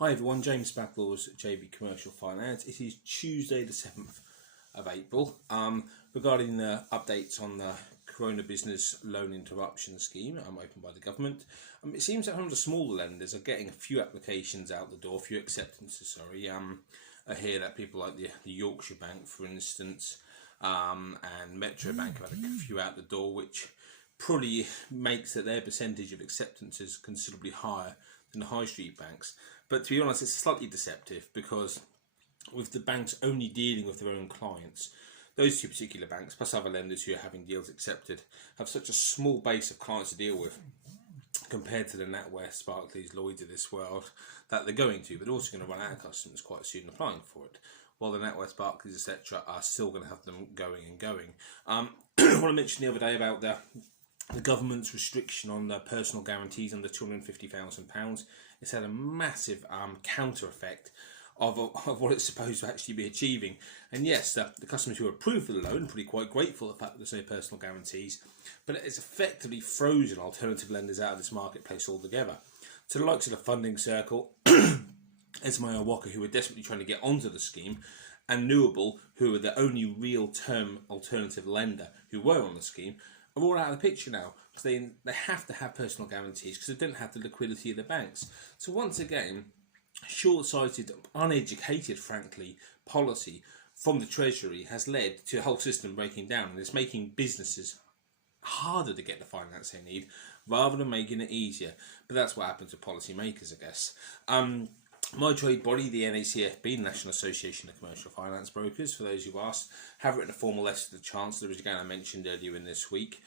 Hi everyone, James Blacklaw's JB Commercial Finance. It is Tuesday the 7th of April. Regarding the updates on the Corona Business Loan Interruption Scheme opened by the government, it seems that some of the smaller lenders are getting a few applications out the door, a few acceptances, I hear that people like the Yorkshire Bank, for instance, and Metro Bank have had a few out the door, which probably makes that their percentage of acceptances considerably higher than the high street banks. But to be honest, it's slightly deceptive because with the banks only dealing with their own clients, those two particular banks, plus other lenders who are having deals accepted, have such a small base of clients to deal with compared to the NatWest, Barclays, Lloyds of this world that they're going to, but also going to run out of customers quite soon applying for it. While the NatWest, Barclays, etc. are still going to have them going and going. I want to mention the other day about the government's restriction on the personal guarantees under £250,000. It's had a massive counter effect of what it's supposed to actually be achieving. And yes, the customers who are approved for the loan are pretty quite grateful for the fact that there's no personal guarantees, but it's effectively frozen alternative lenders out of this marketplace altogether. To the likes of the Funding Circle, Esmail Walker, who were desperately trying to get onto the scheme, and Newable, who are the only real term alternative lender who were on the scheme, are all out of the picture now because they have to have personal guarantees because they don't have the liquidity of the banks. So once again, short-sighted, uneducated, frankly, policy from the Treasury has led to the whole system breaking down, and it's making businesses harder to get the finance they need rather than making it easier. But that's what happens to policymakers, I guess. My trade body, the NACFB, the National Association of Commercial Finance Brokers, for those who've asked, have written a formal letter to the Chancellor, as again I mentioned earlier in this week,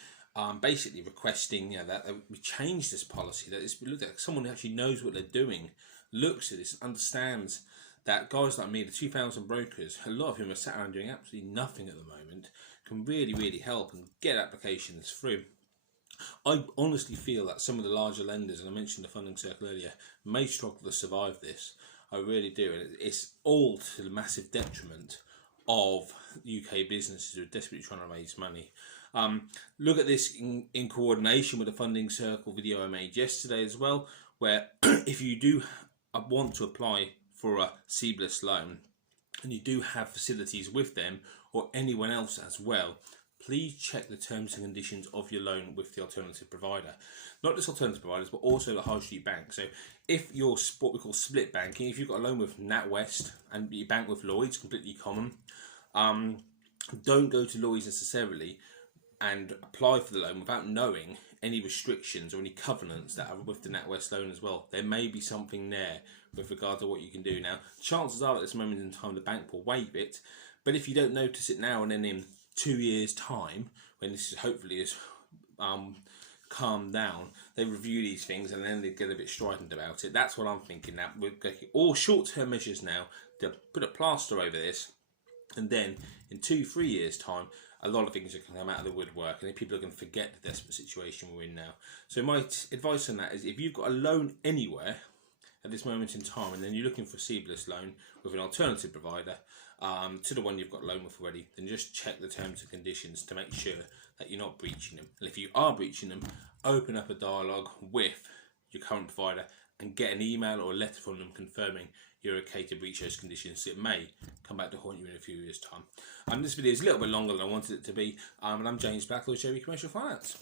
basically requesting that we change this policy, that it's looked at someone who actually knows what they're doing, looks at this, understands that guys like me, the 2,000 brokers, a lot of whom are sat around doing absolutely nothing at the moment, can really help and get applications through. I honestly feel that some of the larger lenders, and I mentioned the Funding Circle earlier, may struggle to survive this. I really do, and it's all to the massive detriment of UK businesses who are desperately trying to raise money. Look at this in coordination with the Funding Circle video I made yesterday as well, where if you do want to apply for a CBLIS loan, and you do have facilities with them or anyone else as well, please check the terms and conditions of your loan with the alternative provider. Not just alternative providers, but also the high street bank. So if you're what we call split banking, if you've got a loan with NatWest and you bank with Lloyds, completely common, don't go to Lloyds necessarily and apply for the loan without knowing any restrictions or any covenants that are with the NatWest loan as well. There may be something there with regard to what you can do. Now, chances are at this moment in time the bank will waive it, but if you don't notice it now and then in 2 years' time, when this is hopefully is calmed down, they review these things and then they get a bit strident about it. That's what I'm thinking now. We're taking all short-term measures now to put a plaster over this, and then in 2-3 years' time, a lot of things are going to come out of the woodwork, and people are going to forget the desperate situation we're in now. So my advice on that is, if you've got a loan anywhere at this moment in time, and then you're looking for a CBLIS loan with an alternative provider to the one you've got a loan with already, then just check the terms and conditions to make sure that you're not breaching them. And if you are breaching them, open up a dialogue with your current provider and get an email or a letter from them confirming you're okay to breach those conditions. It may come back to haunt you in a few years' time. This video is a little bit longer than I wanted it to be, and I'm James Blacklaw, JB Commercial Finance.